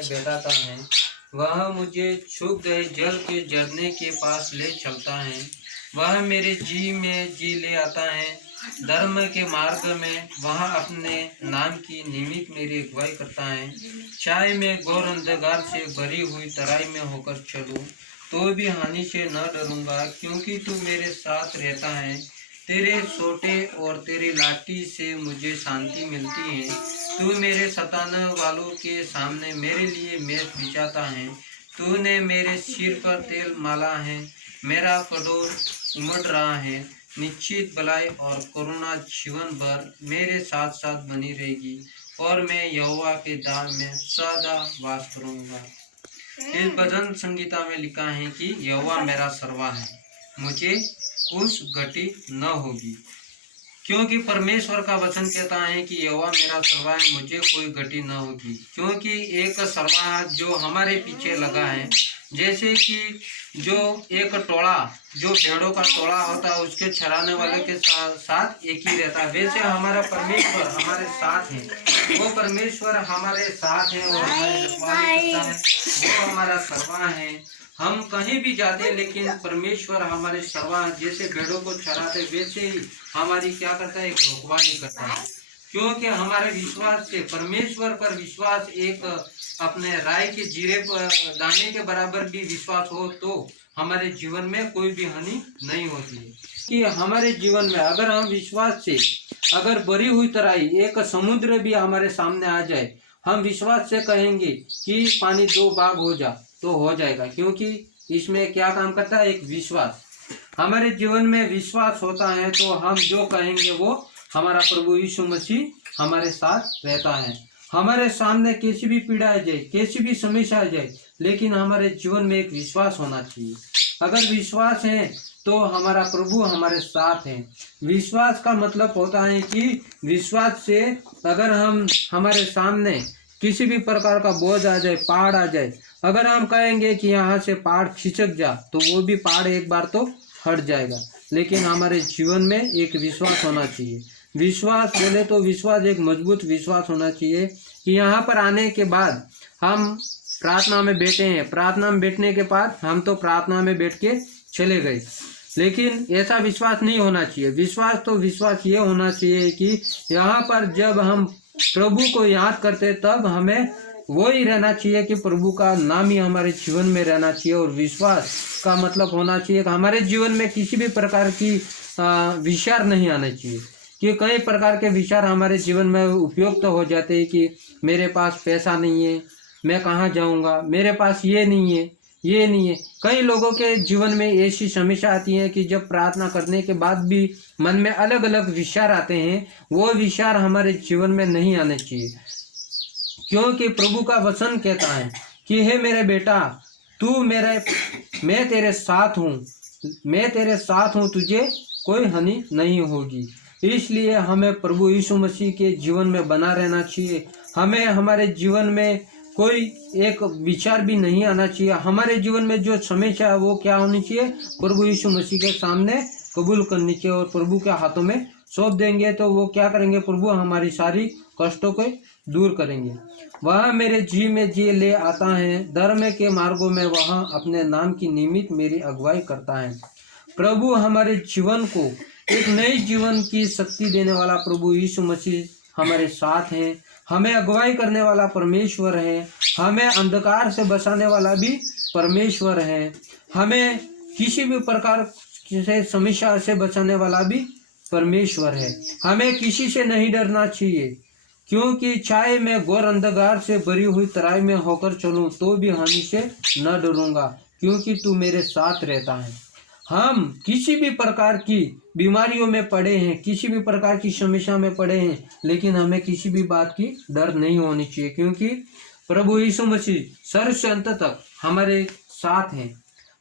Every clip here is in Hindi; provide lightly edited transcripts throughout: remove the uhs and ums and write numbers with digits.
में बैठाता है, वह मुझे क्षुब्ध जल के झरने के पास ले चलता है। वह मेरे जी में जी ले आता है, धर्म के मार्ग में वह अपने नाम की निमित्त मेरी अगुवाई करता है। चाहे मैं घोर अंधकार से भरी हुई तराई में होकर चलूं, तो भी हानि से न डरूंगा, क्योंकि तू मेरे साथ रहता है। तेरे सोटे और तेरी लाठी से मुझे शांति मिलती है। तू मेरे सताने वालों के सामने मेरे लिए मेज बिछाता है। तूने मेरे सिर पर तेल माला है, मेरा कटोर उमड़ रहा है। निश्चित भलाई और करुणा जीवन भर मेरे साथ साथ बनी रहेगी, और मैं यहोवा के धाम में सदा वास करूंगा। इस भजन संगीता में लिखा है कि यहोवा मेरा सर्वा है, मुझे कुछ घटी न होगी। क्योंकि परमेश्वर का वचन कहता है कि यहोवा मेरा सर्वा है, मुझे कोई घटी न होगी। क्योंकि एक सर्वा जो हमारे पीछे लगा है, जैसे कि जो एक टोला, जो भेड़ों का टोला होता है, उसके चराने वाले के साथ एक ही रहता है, वैसे हमारा परमेश्वर हमारे साथ है। वो परमेश्वर हमारे साथ है और हमारी रखवाली करता है, वो हमारा सर्वा है। हम कहीं भी जाते हैं, लेकिन परमेश्वर हमारे सर्वा, जैसे भेड़ों को चराते वैसे ही हमारी क्या करता है, एक रखवाली करता है। क्योंकि हमारे विश्वास से, परमेश्वर पर विश्वास एक अपने राई के जीरे पर दाने के बराबर भी विश्वास हो, तो हमारे जीवन में कोई भी हानि नहीं होती है। कि हमारे जीवन में अगर हम विश्वास से, अगर भरी हुई तराई, एक समुद्र भी हमारे सामने आ जाए, हम विश्वास से कहेंगे कि पानी दो भाग हो जा, तो हो जाएगा। क्योंकि इसमें क्या काम करता है, एक विश्वास। हमारे जीवन में विश्वास होता है तो हम जो कहेंगे वो हमारा प्रभु यीशु मसीह हमारे साथ रहता है। हमारे सामने कैसी भी पीड़ा आ जाए, कैसी भी समस्या आ जाए, लेकिन हमारे जीवन में एक विश्वास होना चाहिए। अगर विश्वास है तो हमारा प्रभु हमारे साथ है। विश्वास का मतलब होता है कि विश्वास से अगर हम, हमारे सामने किसी भी प्रकार का बोझ आ जाए, पहाड़ आ जाए, अगर हम कहेंगे कि यहाँ से पहाड़ खिसक जा, तो वो भी पहाड़ एक बार तो हट जाएगा। लेकिन हमारे जीवन में एक विश्वास होना चाहिए। विश्वास बोले तो विश्वास, एक मजबूत विश्वास होना चाहिए कि यहाँ पर आने के बाद हम प्रार्थना में बैठे हैं, प्रार्थना में बैठने के बाद हम तो प्रार्थना में बैठ के चले गए, लेकिन ऐसा विश्वास नहीं होना चाहिए। विश्वास ये होना चाहिए कि यहाँ पर जब हम प्रभु को याद करते, तब हमें वो ही रहना चाहिए कि प्रभु का नाम ही हमारे जीवन में रहना चाहिए। और विश्वास का मतलब होना चाहिए कि हमारे जीवन में किसी भी प्रकार की विचार नहीं आना चाहिए। कि कई प्रकार के विचार हमारे जीवन में उपयुक्त हो जाते हैं कि मेरे पास पैसा नहीं है, मैं कहाँ जाऊँगा, मेरे पास ये नहीं है, ये नहीं है। कई लोगों के जीवन में ऐसी समस्या आती है कि जब प्रार्थना करने के बाद भी मन में अलग अलग विचार आते हैं, वो विचार हमारे जीवन में नहीं आने चाहिए। क्योंकि प्रभु का वचन कहता है कि हे मेरे बेटा, मैं तेरे साथ हूँ, तुझे कोई हानि नहीं होगी। इसलिए हमें प्रभु यीशु मसीह के जीवन में बना रहना चाहिए। हमें हमारे जीवन में कोई एक विचार भी नहीं आना चाहिए। हमारे जीवन में जो समस्या है वो क्या होनी चाहिए, प्रभु यीशु मसीह के सामने कबूल करनी चाहिए और प्रभु के हाथों में सौंप देंगे, तो वो क्या करेंगे, प्रभु हमारी सारी कष्टों को दूर करेंगे। वह मेरे जी में जी ले आता है, धर्म के मार्गों में वह अपने नाम की निमित्त मेरी अगुवाई करता है। प्रभु हमारे जीवन को एक नई जीवन की शक्ति देने वाला प्रभु यीशु मसीह हमारे साथ है। हमें अगुवाई करने वाला परमेश्वर है। हमें अंधकार से बचाने वाला भी परमेश्वर है। हमें किसी भी प्रकार से समस्या से बचाने वाला भी परमेश्वर है। हमें किसी से नहीं डरना चाहिए, क्योंकि चाहे मैं घोर अंधकार से भरी हुई तराई में होकर चलूं, तो भी हानि से न डरूंगा, क्योंकि तू मेरे साथ रहता है। हम किसी भी प्रकार की बीमारियों में पड़े हैं, किसी भी प्रकार की समस्या में पड़े हैं, लेकिन हमें किसी भी बात की डर नहीं होनी चाहिए, क्योंकि प्रभु यीशु मसीह सर्व से अंत तक हमारे साथ हैं।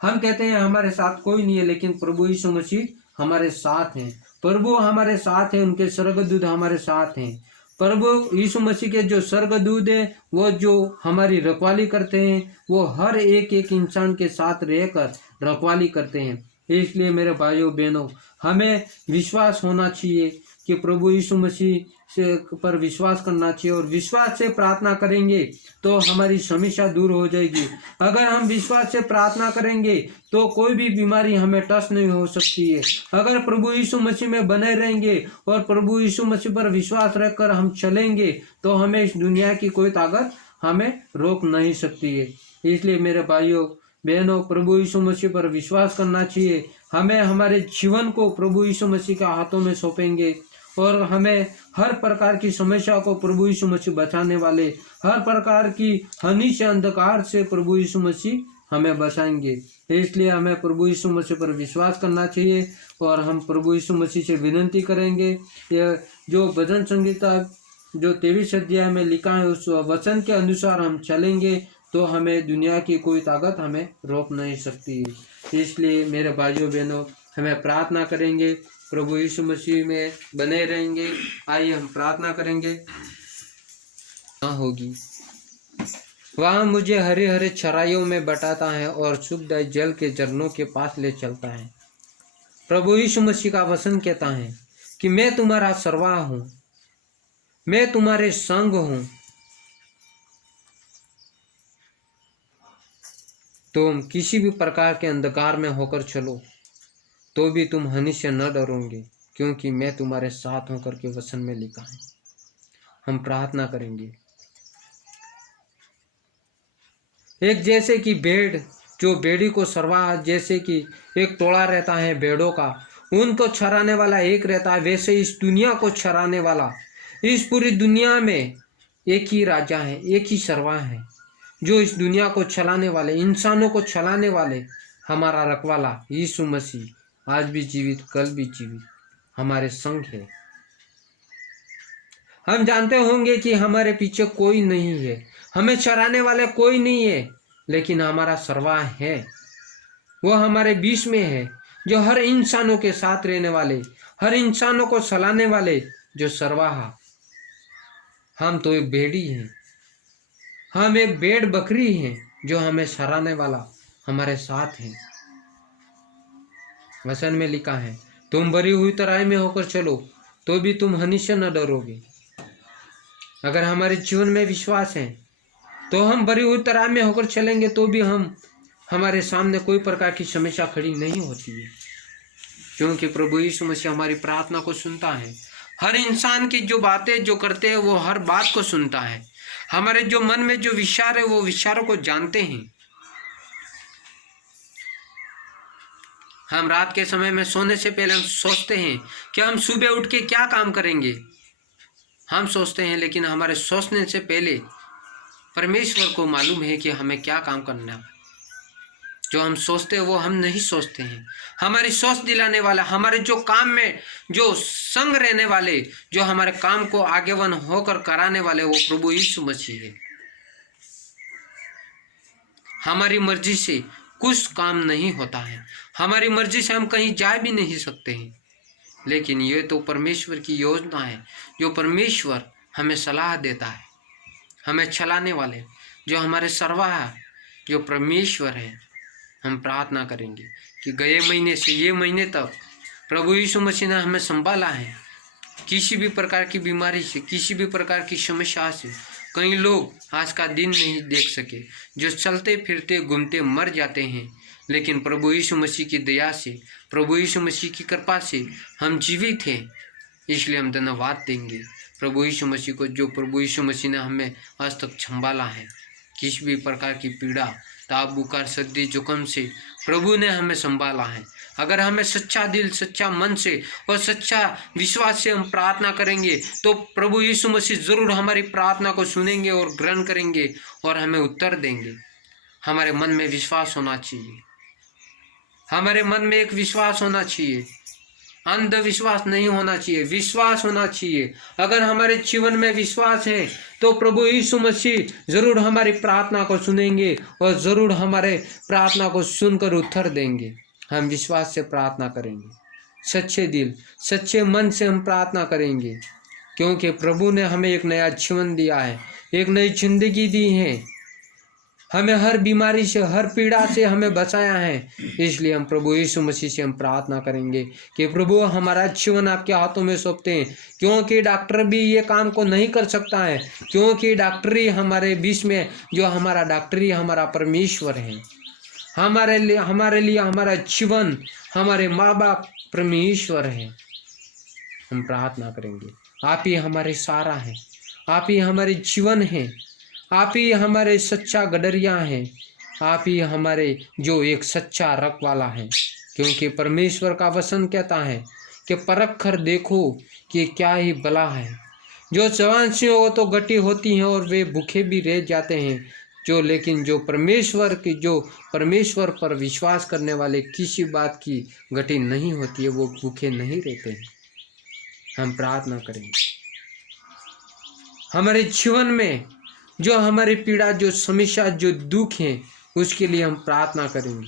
हम कहते हैं हमारे साथ कोई नहीं है, लेकिन प्रभु यीशु मसीह हमारे साथ हैं। प्रभु हमारे साथ हैं, उनके स्वर्गदूत हमारे साथ हैं। प्रभु यीशु मसीह के जो स्वर्गदूत हैं, वो जो हमारी रखवाली करते हैं, वो हर एक इंसान के साथ रहकर रखवाली करते हैं। इसलिए मेरे भाइयों बहनों, हमें विश्वास होना चाहिए कि प्रभु यीशु मसीह से पर विश्वास करना चाहिए और विश्वास से प्रार्थना करेंगे तो हमारी समस्या दूर हो जाएगी। अगर हम विश्वास से प्रार्थना करेंगे तो कोई भी बीमारी हमें टच नहीं हो सकती है। अगर प्रभु यीशु मसीह में बने रहेंगे और प्रभु यीशु मसीह पर विश्वास रखकर हम चलेंगे तो हमें इस दुनिया की कोई ताकत हमें रोक नहीं सकती है। इसलिए मेरे भाइयों बहनों, प्रभु यीशु मसीह पर विश्वास करना चाहिए। हमें हमारे जीवन को प्रभु यीशु मसीह के हाथों में सौंपेंगे और हमें हर प्रकार की समस्या को प्रभु यीशु मसीह बचाने वाले, हर प्रकार की हानि से, अंधकार से प्रभु यीशु मसीह हमें बचाएंगे। इसलिए हमें प्रभु यीशु मसीह पर विश्वास करना चाहिए और हम प्रभु यीशु मसीह से विनती करेंगे। यह जो भजन संगीता जो 23 अध्याय में लिखा है उस वचन के अनुसार हम चलेंगे तो हमें दुनिया की कोई ताकत हमें रोक नहीं सकती है। इसलिए मेरे भाइयों बहनों, हमें प्रार्थना करेंगे, प्रभु यीशु मसीह में बने रहेंगे। आइए हम प्रार्थना करेंगे। होगी वह मुझे हरे हरे चराइयों में बटाता है और सुखदायी जल के झरनों के पास ले चलता है। प्रभु यीशु मसीह का वचन कहता है कि मैं तुम्हारा सरवाह हूँ, मैं तुम्हारे संग हूँ, तुम किसी भी प्रकार के अंधकार में होकर चलो तो भी तुम हानि से न डरोगे, क्योंकि मैं तुम्हारे साथ होकर के वचन में लिखा है। हम प्रार्थना करेंगे। एक जैसे कि भेड़ जो भेड़ी को सरवाह, जैसे कि एक टोला रहता है भेड़ों का, उनको चराने वाला एक रहता है, वैसे इस दुनिया को चराने वाला, इस पूरी दुनिया में एक ही राजा है, एक ही सरवाह है जो इस दुनिया को चलाने वाले, इंसानों को चलाने वाले, हमारा रखवाला यीशु मसीह आज भी जीवित, कल भी जीवित हमारे संग है। हम जानते होंगे कि हमारे पीछे कोई नहीं है, हमें चराने वाले कोई नहीं है, लेकिन हमारा सरवाह है, वो हमारे बीच में है, जो हर इंसानों के साथ रहने वाले, हर इंसानों को चलाने वाले, जो सरवाह। हम तो एक भेड़ी हैं, हम एक भेड़ बकरी हैं, जो हमें चराने वाला हमारे साथ है। वचन में लिखा है, तुम भरी हुई तराई में होकर चलो तो भी तुम हानि से न डरोगे। अगर हमारे जीवन में विश्वास है तो हम भरी हुई तराई में होकर चलेंगे तो भी हमारे सामने कोई प्रकार की समस्या खड़ी नहीं होती है, क्योंकि प्रभु यीशु मसीह हमारी प्रार्थना को सुनता है। हर इंसान की जो बातें जो करते हैं वो हर बात को सुनता है। हमारे जो मन में जो विचार है वो विचारों को जानते हैं। हम रात के समय में सोने से पहले हम सोचते हैं कि हम सुबह उठ के क्या काम करेंगे, हम सोचते हैं, लेकिन हमारे सोचने से पहले परमेश्वर को मालूम है कि हमें क्या काम करना है। जो हम सोचते हैं वो हम नहीं सोचते हैं। हमारी सोच दिलाने वाला, हमारे जो काम में जो संग रहने वाले, जो हमारे काम को आगेवन होकर कराने वाले, वो प्रभु यीशु मसीह है। हमारी मर्जी से कुछ काम नहीं होता है, हमारी मर्जी से हम कहीं जा भी नहीं सकते हैं, लेकिन ये तो परमेश्वर की योजना है, जो परमेश्वर हमें सलाह देता है। हमें चलाने वाले जो हमारे सरवाह, जो परमेश्वर है। हम प्रार्थना करेंगे कि गए महीने से ये महीने तक प्रभु यीशु मसीह ने हमें संभाला है, किसी भी प्रकार की बीमारी से, किसी भी प्रकार की समस्या से। कई लोग आज का दिन नहीं देख सके, जो चलते फिरते घूमते मर जाते हैं, लेकिन प्रभु यीशु मसीह की दया से, प्रभु यीशु मसीह की कृपा से हम जीवित हैं। इसलिए हम धन्यवाद देंगे प्रभु यीशु मसीह को, जो प्रभु यीशु मसीह ने हमें आज तक संभाला है। किसी भी प्रकार की पीड़ा, ताप, बुखार, सर्दी, जुकाम से प्रभु ने हमें संभाला है। अगर हमें सच्चा दिल, सच्चा मन से और सच्चा विश्वास से हम प्रार्थना करेंगे तो प्रभु यीशु मसीह जरूर हमारी प्रार्थना को सुनेंगे और ग्रहण करेंगे और हमें उत्तर देंगे। हमारे मन में विश्वास होना चाहिए, हमारे मन में एक विश्वास होना चाहिए, अंधविश्वास नहीं होना चाहिए, विश्वास होना चाहिए। अगर हमारे जीवन में विश्वास है तो प्रभु यीशु मसीह जरूर हमारी प्रार्थना को सुनेंगे और जरूर हमारे प्रार्थना को सुनकर उत्तर देंगे। हम विश्वास से प्रार्थना करेंगे, सच्चे दिल, सच्चे मन से हम प्रार्थना करेंगे, क्योंकि प्रभु ने हमें एक नया जीवन दिया है, एक नई जिंदगी दी है। हमें हर बीमारी से, हर पीड़ा से हमें बचाया है। इसलिए हम प्रभु यीशु मसीह से हम प्रार्थना करेंगे कि प्रभु हमारा जीवन आपके हाथों में सौंपते हैं, क्योंकि डॉक्टर भी ये काम को नहीं कर सकता है, क्योंकि डॉक्टरी हमारे बीच में, जो हमारा डॉक्टरी हमारा परमेश्वर है। हमारे लिए हमारा जीवन, हमारे माँ बाप परमेश्वर है। हम प्रार्थना करेंगे, आप ही हमारे सारा हैं, आप ही हमारे जीवन हैं, आप ही हमारे सच्चा गडरिया हैं, आप ही हमारे जो एक सच्चा रखवाला है। क्योंकि परमेश्वर का वचन कहता है कि परख कर देखो कि क्या ही भला है। जो जवान से हो तो गटी होती हैं और वे भूखे भी रह जाते हैं, लेकिन जो परमेश्वर पर विश्वास करने वाले किसी बात की गति नहीं होती है, वो भूखे नहीं रहते हैं। हम प्रार्थना करेंगे, हमारे जीवन में जो हमारी पीड़ा, जो समस्या, जो दुख है, उसके लिए हम प्रार्थना करेंगे।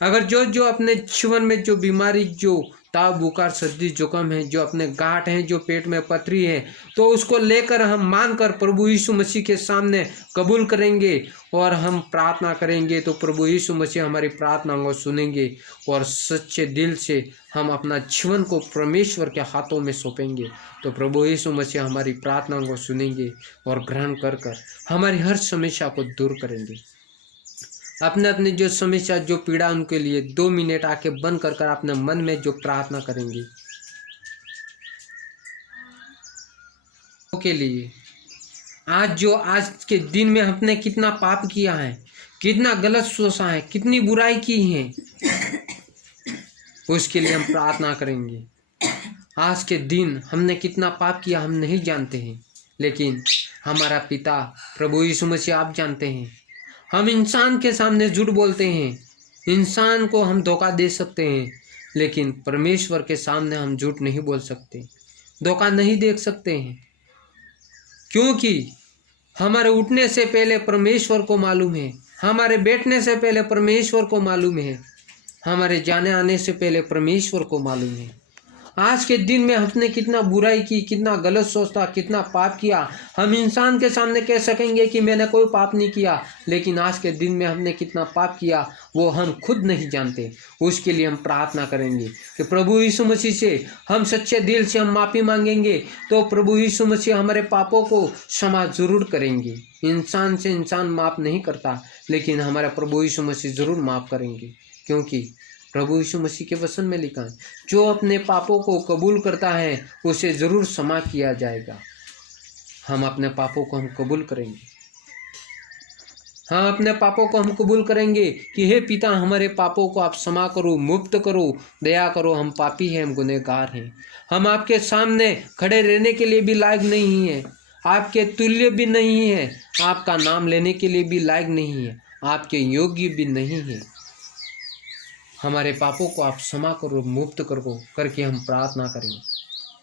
अगर जो अपने जीवन में जो बीमारी, जो ताव बुखार सर्दी जुकाम है, जो अपने गांठ हैं, जो पेट में पथरी है, तो उसको लेकर हम मानकर प्रभु यीशु मसीह के सामने कबूल करेंगे और हम प्रार्थना करेंगे, तो प्रभु यीशु मसीह हमारी प्रार्थना को सुनेंगे और सच्चे दिल से हम अपना जीवन को परमेश्वर के हाथों में सौंपेंगे। तो प्रभु यीशु मसीह हमारी प्रार्थना को सुनेंगे और ग्रहण कर हमारी हर समस्या को दूर करेंगे। अपने जो समस्या, जो पीड़ा, उनके लिए 2 मिनट आके बंद कर अपने मन में जो प्रार्थना करेंगे के लिए। आज के दिन में हमने कितना पाप किया है, कितना गलत सोचा है, कितनी बुराई की है, उसके लिए हम प्रार्थना करेंगे। आज के दिन हमने कितना पाप किया हम नहीं जानते हैं, लेकिन हमारा पिता प्रभु यीशु मसीह आप जानते हैं। हम इंसान के सामने झूठ बोलते हैं, इंसान को हम धोखा दे सकते हैं, लेकिन परमेश्वर के सामने हम झूठ नहीं बोल सकते, धोखा नहीं दे सकते हैं, क्योंकि हमारे उठने से पहले परमेश्वर को मालूम है, हमारे बैठने से पहले परमेश्वर को मालूम है, हमारे जाने आने से पहले परमेश्वर को मालूम है। आज के दिन में हमने कितना बुराई की, कितना गलत सोचा, कितना पाप किया। हम इंसान के सामने कह सकेंगे कि मैंने कोई पाप नहीं किया, लेकिन आज के दिन में हमने कितना पाप किया वो हम खुद नहीं जानते। उसके लिए हम प्रार्थना करेंगे कि प्रभु यीशु मसीह से हम सच्चे दिल से हम माफ़ी मांगेंगे, तो प्रभु यीशु मसीह हमारे पापों को क्षमा जरूर करेंगे। इंसान से इंसान माफ़ नहीं करता, लेकिन हमारा प्रभु यीशु मसीह ज़रूर माफ़ करेंगे, क्योंकि प्रभु यीशु मसीह के वचन में लिखा है, जो अपने पापों को कबूल करता है उसे ज़रूर क्षमा किया जाएगा। हम अपने पापों को हम कबूल करेंगे, हाँ अपने पापों को हम कबूल करेंगे कि हे पिता हमारे पापों को आप क्षमा करो, मुक्त करो, दया करो, हम पापी हैं, हम गुनहगार हैं, हम आपके सामने खड़े रहने के लिए भी लायक नहीं है, आपके तुल्य भी नहीं है, आपका नाम लेने के लिए भी लायक नहीं है, आपके योग्य भी नहीं है। हमारे पापों को आप क्षमा करो, मुक्त करो करके हम प्रार्थना करेंगे।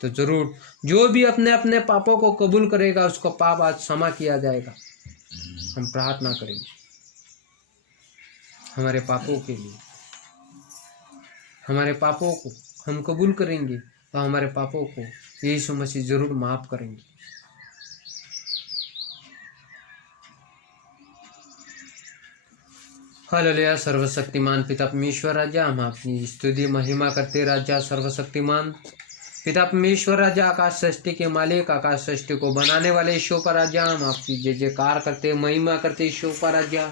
तो ज़रूर जो भी अपने अपने पापों को कबूल करेगा उसका पाप आज क्षमा किया जाएगा। हम प्रार्थना करेंगे हमारे पापों के लिए, हमारे पापों को हम कबूल करेंगे तो हमारे पापों को यीशु मसीह ज़रूर माफ़ करेंगे। हालेलुया। सर्वशक्तिमान पिता परमेश्वर राजा, हम अपनी स्तुति महिमा करते राजा। सर्वशक्तिमान पिता परमेश्वर राजा, आकाश सृष्टि के मालिक, आकाश सृष्टि को बनाने वाले ईशो पर राजा, हम आपकी जय जयकार करते, महिमा करते ईशो पर राजा।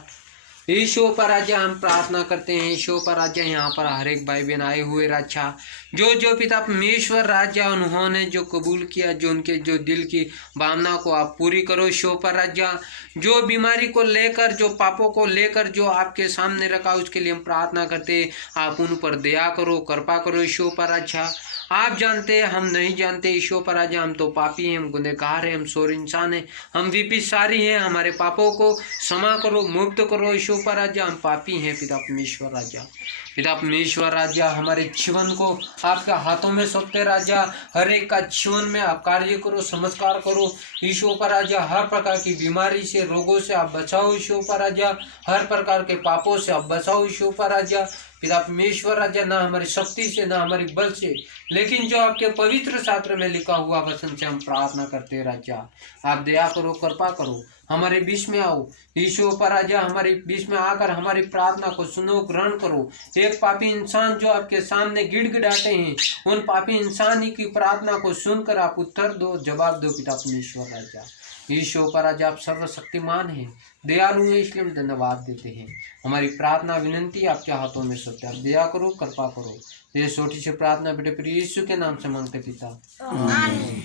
ईशो पर राजा हम प्रार्थना करते हैं, ईशो पर राजा यहाँ पर हर एक भाई बहन आए हुए राजा, जो पिता परमेश्वर राजा उन्होंने जो कबूल किया, जो उनके जो दिल की भावना को आप पूरी करो ईशो पर राजा। जो बीमारी को लेकर, जो पापों को लेकर जो आपके सामने रखा, उसके लिए हम प्रार्थना करते, आप उन पर दया करो, कृपा करो ईशो पर राजा। आप जानते हैं, हम नहीं जानते ईशो पर राजा, हम तो पापी हैं, हम गुनहगार हैं, हम शोर इंसान हैं, हम विपिसारी हैं, हमारे पापों को क्षमा करो, मुक्त करो ईशो पर राजा। हम पापी हैं पिता परमेश्वर राजा। पिता परमेश्वर राजा, हमारे जीवन को आपके हाथों में सौंपते राजा, हर एक का जीवन में आप कार्य करो, चमत्कार करो ईशो पर राजा। हर प्रकार की बीमारी से, रोगों से आप बचाओ ईशो पर राजा, हर प्रकार के पापों से आप बचाओ ईशो पर राजा। पिता परमेश्वर राजा, ना हमारी शक्ति से ना हमारी बल से, लेकिन जो आपके पवित्र शास्त्र में लिखा हुआ वचन से हम प्रार्थना करते हैं राजा। आप दया करो, कृपा करो, हमारे बीच में आओ यीशु पर राजा, हमारे बीच में आकर हमारी प्रार्थना को सुनो, ग्रहण करो। एक पापी इंसान जो आपके सामने गिड़गिड़ाते हैं, उन पापी इंसान की प्रार्थना को सुनकर आप उत्तर दो, जवाब दो पिता परमेश्वर राजा। यीशु पर राजा, आप सर्वशक्तिमान हैं, दयालु हैं, इसलिए हम धन्यवाद देते हैं। हमारी प्रार्थना विनंती आपके हाथों में सौंपते हैं। आप दया करो, कृपा करो। ये छोटी सी प्रार्थना बेटे प्रिय यीशु के नाम से मांगते पिता, आमीन।